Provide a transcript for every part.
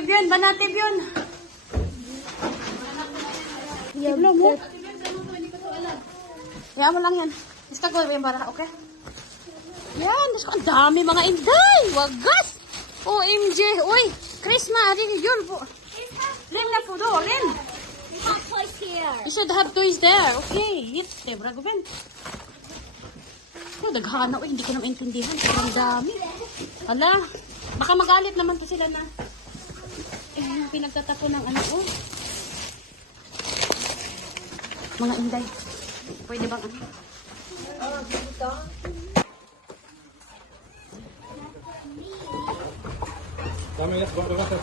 Banatib yun, banatib yun. Tignan mo. Kaya mo lang yan. Basta ko yung bara, okay? Yan, Diyos ko, ang dami mga inday. Wagas. OMG. Uy, Christmas, rin yun po. Rin na po do, rin. You should have toys there. Okay, hit. Debra, gawin. Oh, daghana. Uy, hindi ko na maintindihan. Sobrang dami. Hala, baka magalit naman to sila na. Eh, pinagtatapo ng ano, oh. Mga inday. Pwede bang ano? Dame, ya, ¿cuánto vas a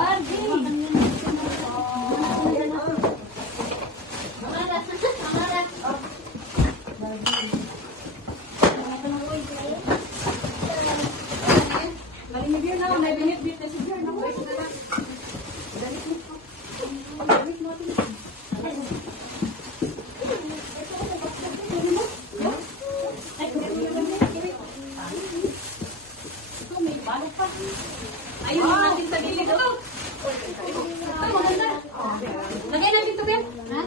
hacer? Ayun yung natin sa gilid. Ito. Ito, maganda. Lagay natin ito, Ben. Ha?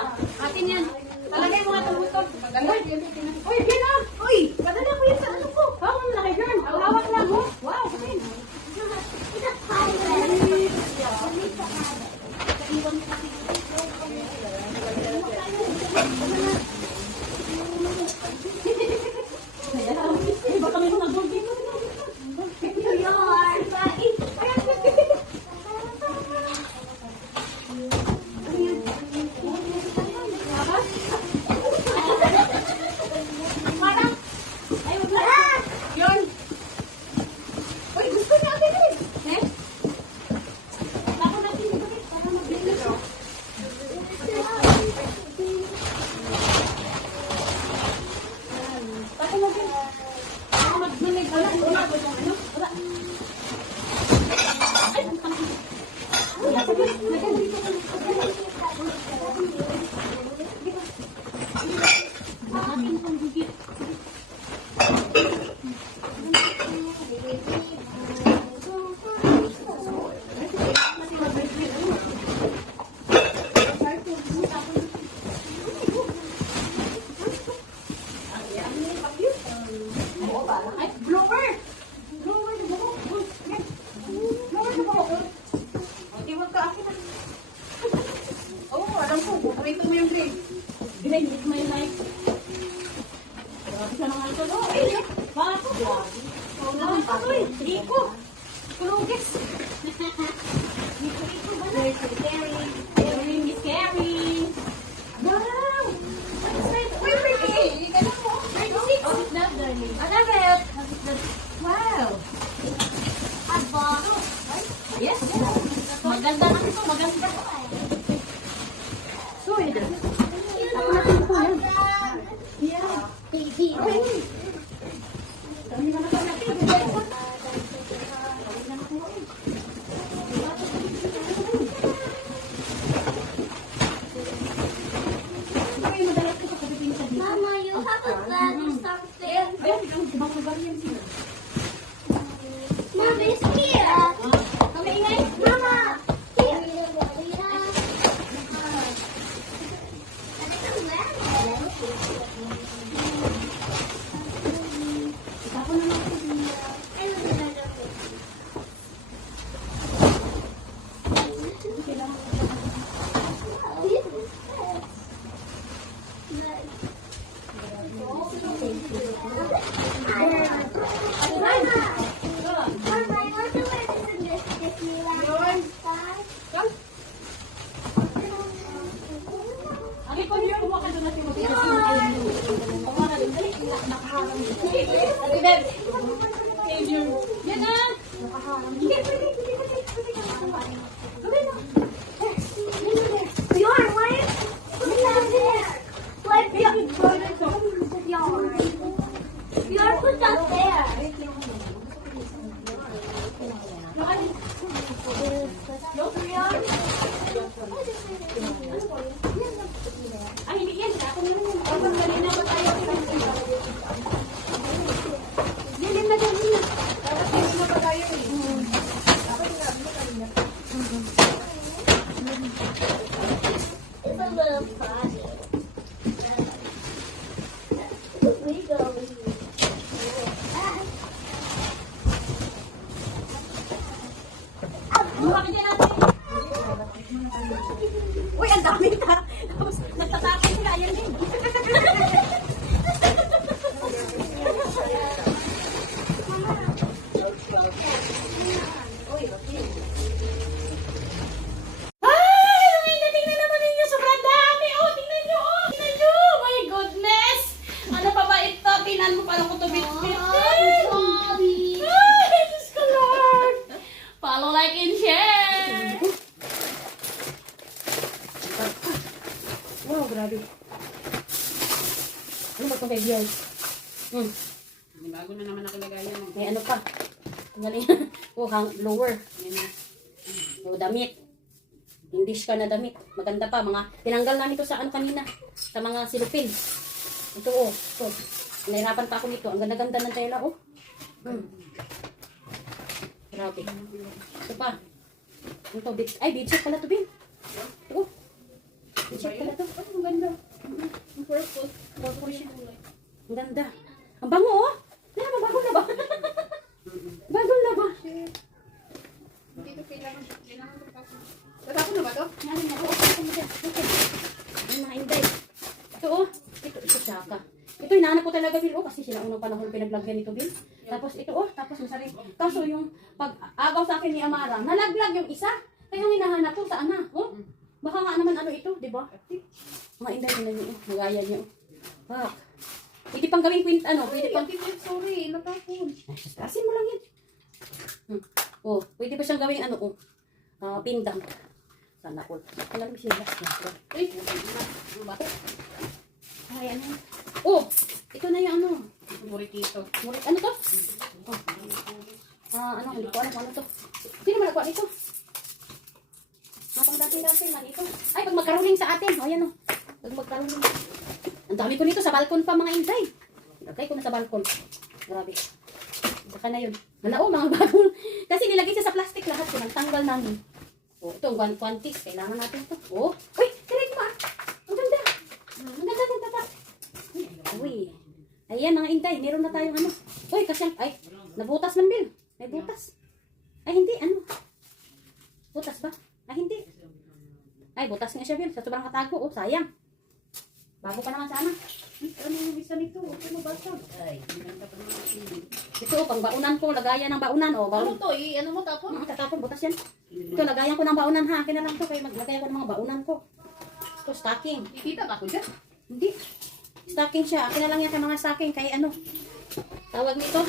Sa'yo to? Atin yan. Talagay mo nga itong buto. Maganda. Uy, Ben ah! Uy! Padala ko yan sa ano ko. Hawak mo na kay Bern. Hawak lang mo. Wow, Ben. It's a pirate. Eh, baka may mga gold dito. Yun. Uy, gusto natin eh. Eh? Baka natin ito eh. Baka mabilis. Baka mabilis. Baka magdinig. Wala, wala. Ano? Wala. Ay, ang tangin. Wala, sige. Lagyan dito. Akin pang gigit. Ay, blower! Blower na buhok. Uy, yan. Blower na buhok. O, di wag ka akin na. Oo, alam ko. Bukarito mo yung grade. Grade is my life. Grabe ka naman ito, no? Ay, baka ko. Oo naman, patoy. Rico. Kulugis. Rico, Rico ba na? Scary. Scary, Miss Scary. Wow! What's that? Uy, pretty. Ganun mo. 36. Oh, it's not darling. Another. Wow. Aba. Yes. Maganda na ito. Maganda. So, ito. Ako natin po yan. Yeah. Baby. Nakaharang. Ate Beb. Savior. Yan na. Nakaharang. Hindi, pwede. Hindi, pwede. Pwede. Galing. oh, hang, lower. Yan na. O, damit. English ka na damit. Maganda pa. Mga, tinanggal namin ito sa ano kanina. Sa mga silupin. Ito, oh. Ito. Nahirapan pa ako nito. Ang ganda-ganda ng tela, oh. Hmm. Grabe. Ito pa. Ito, beach. Ay, beach pala ito, Bin. Ito, oh. Beach pala ito. Oh, ang ganda. Ang purple. Ang ganda. Ang bango, oh. Tingnan mo, bago na ba? bago na ba? Dito kailangan. Kailangan ko pa. Tatapon na ba to? Yan, yan. Oo, okay, okay. Okay. Ang mga inday. Ito, oh. Ito, ito. Ito, hinahanap ko talaga, Bill. Oh, kasi sila unang panahon pinaglagyan nito, Bill. Tapos ito, oh. Tapos masari. Kaso yung pag-agaw sa akin ni Amara, nalaglag yung isa. Kaya yung hinahanap ko, saan na? Oh. Baka nga naman ano ito, di ba? Mga inday nila niyo, oh. Magaya niyo. Pak. Pwede pang gawing quint, ano, pwede pang... Sorry. Natapon. Asin mo lang yan. Hmm. Oh, pwede pa siyang gawing ano, oh. Ah, pindang. Sana all. Wala lang siya. Ba? Ay, ano? Oh, ito na yung ano. Burrito. Murit, ano to? Oh. Ah, ano, hindi ko alam ano to. Sino mo nagkuha nito? Pang dati-dati man ito. Ay, pag magkaruling sa atin. O, yan o. Pag magkaruling. Ang dami ko nito sa balkon pa, mga inday. Lagay ko na sa balkon. Grabe. Saka na yun. Hala, oh, mga bagong. Kasi nilagay siya sa plastic lahat. Pinagtanggal namin. Oh, ito, one quantities. Kailangan natin ito. Oh, uy, tinig mo ah. Ang ganda. Ang ganda, ganda pa. Uy. Ayan, mga intay. Meron na tayong ano. Uy, kasi, ay, nabutas man, Bill. May butas. Ay, hindi, ano. Butas ba? Ay, hindi. Ay, butas nga siya, Bill. Sa sobrang katago. Oh, sayang. Bago pa naman sana. Ano yung isa nito? Ano ba ito? Ay, maganda pa naman kasi. Ito, oh, pang baunan ko. Lagayan ng baunan. Oh, Ano baunan. to? Eh, ano mo tapon? Mm, tatapon, butas yan. Ito, lagayan ko ng baunan, ha. Akin na lang to. Kaya maglagay ko ng mga baunan ko. Ito, stocking. Ikita ka ko dyan. Hindi. Stocking siya. Akin na lang yan sa mga stocking. Kaya ano, tawag nito.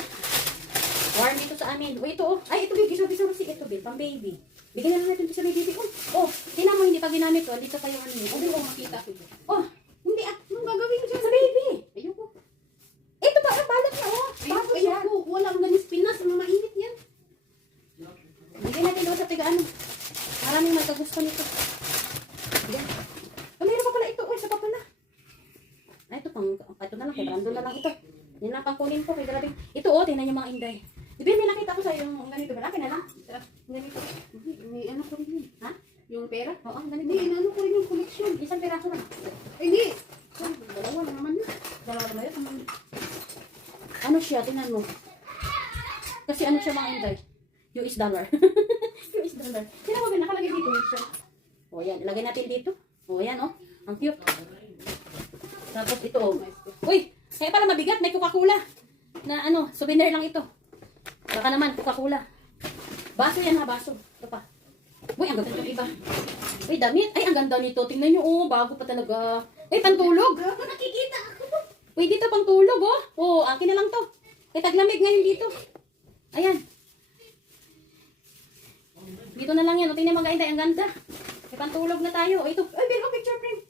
Warm ito sa amin. O ito oh. Ay, ito. Sabi sa si ito baby. Pang baby. Bigyan na natin ito sa baby. Oh, oh. Tingnan mo, hindi pa ginamit to. Dito pa yung ano. Ano Oh, makita ko oh. Hindi ah. Anong gagawin ko dyan? Sa baby. Ayoko. Ito ba? Ang balat niya oh. Bago siya. ayoko. Walang ganis pinas. Mamainit yan. Bigyan natin doon sa tiga ano. Maraming magkagusto nito. Yan. Oh, meron pa pala ito. Oh, isa pa pala. Ay, ito pang, ito na lang. Kay Brando na lang ito. Yan lang pang kunin ko. Grabe. Ito oh, tingnan yung mga inday. Di ba may nakita ko sa yung ganito. Malaki na lang. Ganito. May ano ko rin yun. Ha? Yung pera? Oo, ganito. Hindi, ano ko rin yung koleksyon. Isang piraso lang. Hindi. Dalawa na naman yun. Dalawa na yun. Ano siya? Tingnan mo. Kasi ano siya mga inday? US dollar. US dollar. Tingnan mo ba nakalagay dito? O yan, ilagay natin dito. O yan oh. Ang cute. Tapos ito oh. Uy, kaya pala mabigat. May Coca-Cola. Na ano, souvenir lang ito. Baka naman, Coca-Cola. Baso yan ha, baso. Ito pa. Uy, ang ganda ito iba. Uy, damit. Ay, ang ganda nito. Tingnan nyo, oh, bago pa talaga. Uy, pantulog. Nakikita ako. Uy, dito pang tulog, oh. Oh, akin na lang to. Kaya taglamig ngayon dito. Ayan. Dito na lang yan. O, tingnan mga inday. Ang ganda. May pantulog na tayo. Ito. Ay, Bill, oh, picture frame.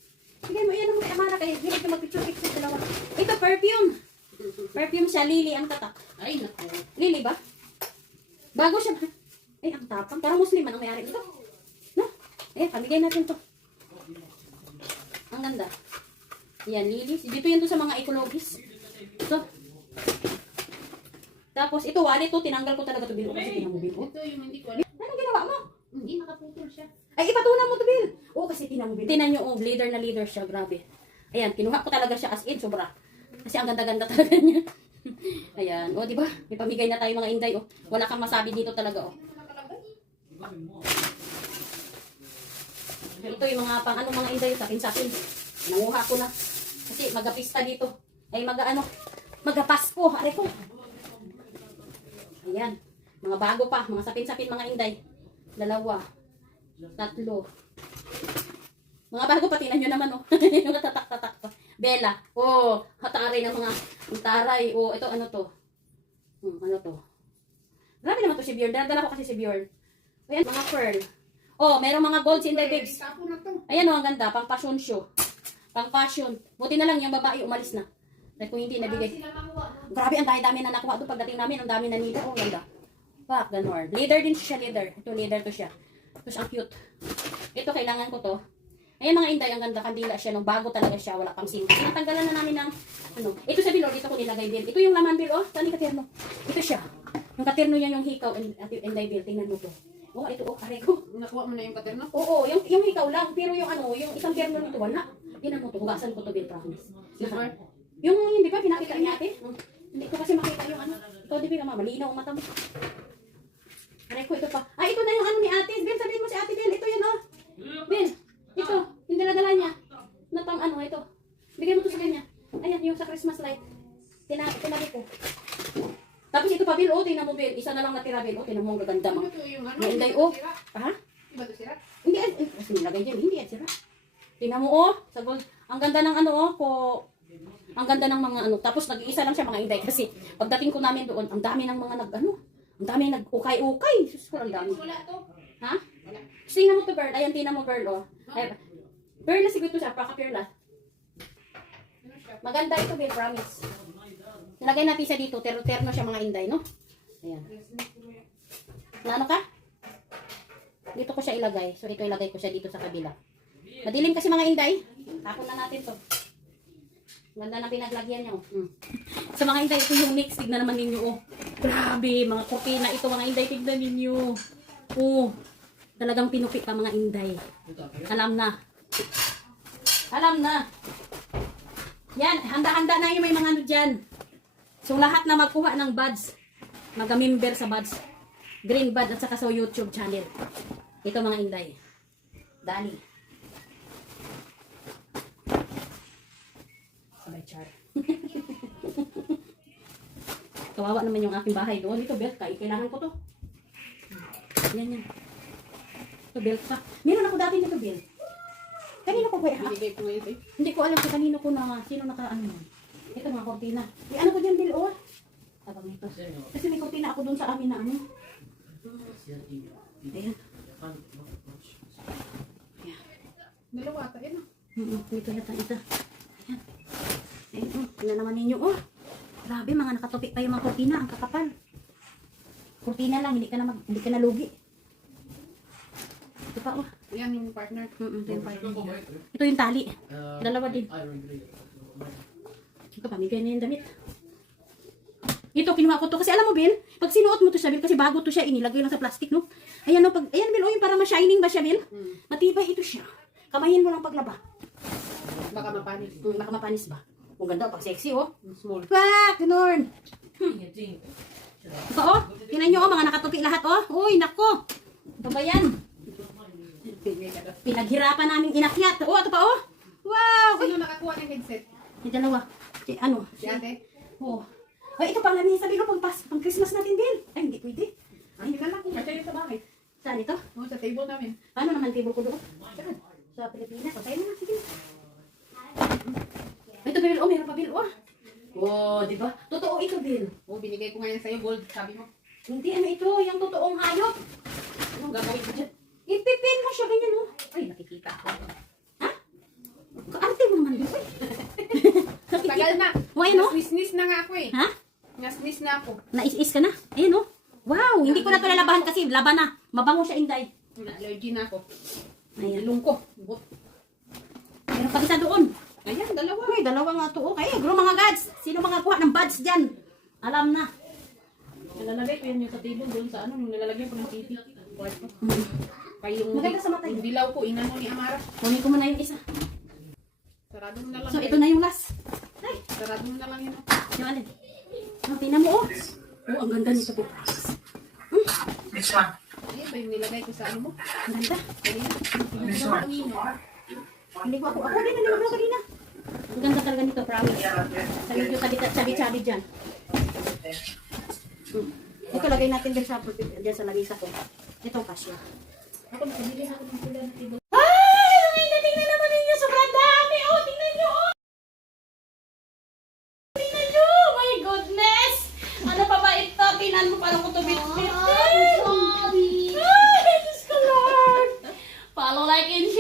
Sige mo, yan mo kay Amara. Kaya hindi ka mag-picture-picture dalawa. Ito, perfume. Perfume siya. Lily ang tatak. Ay, naku. Lily ba? Bago siya. Ay, ang tapang. Parang Muslim man ang may-ari nito. No? Eh, pamigay natin to. Ang ganda. Yan, Lily. Dito yan to sa mga ecologist. Ito. Tapos, ito, wallet to. Tinanggal ko talaga to, Bill. Kasi tinanggal ko. Ito yung hindi ko alam. Anong ginawa mo? Hindi, nakaputol siya. Ay, ipatunan mo to, Bill. Oo, kasi tinan mo, Bill. Tinan nyo, oh, leader na leader siya. Grabe. Ayan, kinuha ko talaga siya as in, sobra. Kasi ang ganda-ganda talaga niya. Ayan, o, di ba? May pamigay na tayo mga inday, oh. Wala kang masabi dito talaga, oh. Ito yung mga pang ano mga inday sa akin sa akin. Nanguha ko na. Kasi magapista dito. Ay maga ano, magapasko. Are ko. Ayan. Mga bago pa. Mga sapin-sapin mga inday. Dalawa. Tatlo. Mga bago pa. Tinan nyo naman oh. yung tatak-tatak pa. Bella. Oh. Hataray ng mga taray. Oh. Ito ano to. Hmm, ano to. Grabe naman to si Bjorn. Dala ko kasi si Bjorn. Ayan, mga pearl. Oh, merong mga golds in the babes. Ayan o, ang ganda. Pang fashion show. Pang fashion. Buti na lang yung babae umalis na. Dahil kung hindi nabigay. Grabe, ang dami-dami na nakuha doon. Pagdating namin, ang dami na nila. Oh, ganda. Pak, ganon. Leader din siya, leader. Ito, leader to siya. Tapos, ang cute. Ito, kailangan ko to. Ayan mga inday, ang ganda. Kandila siya. Nung bago talaga siya. Wala pang sim. Natanggalan na namin ng, ano. Ito sa bilog. Dito ko nilagay bill. Ito yung laman bill. Oh, yung katerno? Ito siya. Yung katerno niya yung hikaw. and- bill. Tingnan mo to. Oh, ito. Oh, kare ko. Nakuha mo na yung katerno? Oo, yung, yung hikaw lang. Pero yung ano, yung isang terno nito, wala. Yan mo to. Hugasan ko to, Bill, promise. Silver? Yung hindi ba, pinakita niya ate? Hmm. Hindi ko kasi makita yung ano. Ito, di ba, malinaw ang mata mo. Aray ko, ito pa. Ah, ito na yung ano ni ate. Bill, sabihin mo si ate, Bill. Ito yan, oh. Bill, ito. Yung daladala niya. Na pang ano, ito. Bigay mo to sa kanya. Ayan, yung sa Christmas light. Tina, tinabi ko. Ito Bill, oh, tingnan mo, Bill. Isa na lang natira, Bill. Oh, tingnan mo, ang gaganda, mga. Ano to yung ano? Yung inday, Hindi ba oh. Ha? Hindi ba to sira? Hindi, eh, eh, kasi nilagay dyan, hindi yan sira. Tingnan mo, oh, sa gold. Ang ganda ng ano, oh, ko, ang ganda ng mga ano. Tapos nag-iisa lang siya mga inday kasi pagdating ko namin doon, ang dami ng mga nag, ano, ang dami nag-ukay-ukay. Sus ko, ang dami. Wala to. Ha? Gusto tingnan mo to, Bird. Ayan, tingnan mo, Bird, oh. Ay, Bird na siguro to siya, paka-pearl Ano siya? Maganda ito, Bill, promise. Nilagay natin siya dito, terno-terno siya mga inday, no? Ayan. Na ano ka? Dito ko siya ilagay. So, ito ilagay ko siya dito sa kabila. Madilim kasi mga inday. Tapon na natin to. Ganda na pinaglagyan niyo. Hmm. Sa mga inday, ito yung mix. Tignan naman ninyo, oh. Grabe, mga kurtina ito, mga inday. Tignan ninyo. Oh. Talagang pinupi pa mga inday. Alam na. Alam na. Yan, handa-handa na yung may mga ano dyan. So, lahat na magkuha ng buds. Mag-member sa buds. Green bud at saka sa YouTube channel. Ito mga inday. Dali. Sabay char. Kawawa naman yung aking bahay doon. Ito, belt ka. Kailangan ko to. Yan, yan. Ito, belt ka. Meron ako dati nito, belt. Kanino ko eh. Hindi ko alam kung kanino ko na, sino naka ano. Ito mga kortina. May ano ko dyan, Bill, oh. Abang ito. Kasi may kortina ako dun sa amin na ano. Ayan. Dalawa ata yun. ah. Mm Dito lahat ang isa. Ayan. Ayan, oh. Tingnan naman ninyo, oh. Grabe, mga nakatupi pa yung mga kortina. Ang kakapal. Kortina lang, hindi ka na, mag, hindi ka na lugi. Ito pa, oh. Yan yung partner. Mm-mm, ito yung partner. Ito yung tali. Dalawa din. Ito, pamigay na yung damit. Ito, kinuha ko to. Kasi alam mo, Bill, pag sinuot mo to siya, Bill, kasi bago to siya, inilagay lang sa plastic, no? Ayan, no, pag, ayan, Bill, oh, yung para ma-shining ba siya, Bill? Matibay ito siya. Kamayin mo lang paglaba. Baka mapanis. Hmm, baka mapanis ba? Ang ganda, pag sexy, oh. Small. Wak! Ganon! Hmm. Ito, oh. Tingnan nyo, oh, mga nakatupi lahat, oh. Uy, nako. Ito ba yan? Pinaghirapan namin inakyat. Oh, ito pa, oh. Wow! Sino nakakuha ng headset? yung dalawa. Si, ano? Si ate? Oh. Ay, ito pang lamisa, Bill, oh, pang, pas, pang Christmas natin, Bill. Ay, hindi pwede. Ay, hindi na lang. Ate yung sa bahay. Saan ito? Oo, sa table namin. Paano naman table ko doon? Saan? Sa Pilipinas. Patay mo na, sige. Ito, Bill. Oh, meron pa, Bill. Oh. Oh, di ba? Totoo ito, Bill. Oo, binigay ko ngayon sa'yo. Gold, sabi mo. Hindi, ano ito? Yung totoong hayop. Anong gagawin ko dyan? Ipipin mo siya ganyan, oh. Ay, nakikita ko. Ha? Kaarte mo naman doon. Tagal na. O, ayun, oh. Nasnis na nga ako eh. Ha? Nasnis na ako. Nais-is ka na. Ayun, oh. Wow, hindi ko na ito lalabahan kasi laban na. Mabango siya, Inday. Na-allergy na ako. Ayan. Ilong ko. But, Meron pa isa doon. ayan, dalawa. Uy, dalawa nga to. Okay, bro mga gads. Sino mga kuha ng buds dyan? Alam na. Nalalagay ko yan yung sa table doon sa ano, yung nilalagay ko ng TV. Kwarto. Kaya yung, Maganda sa mata yung dilaw ko, inano ni Amara. Kunin ko muna yung isa. Sarado mo na lang. So, ito na yung last. Ay, Sarado mo na lang yun. yung alin? Oh, tingnan mo, oh. Oh, ang ganda nito po. Ayun ba yung nilagay ko sa ano mo? Ang ganda. Kanina. Hindi ko ako. Ako din, naliwag ako kanina. Ang ganda talaga nito, promise. Sa medyo sabi-sabi dyan. Hmm. Ito lagay natin din sa, dyan sa lagay sa ko. Ito, kasya. Ako nakabili na ako ng pula na table. Tingnan mo, parang ko to bit-bit. Ah, Ay, Diyos ko, Lord. Follow, like, and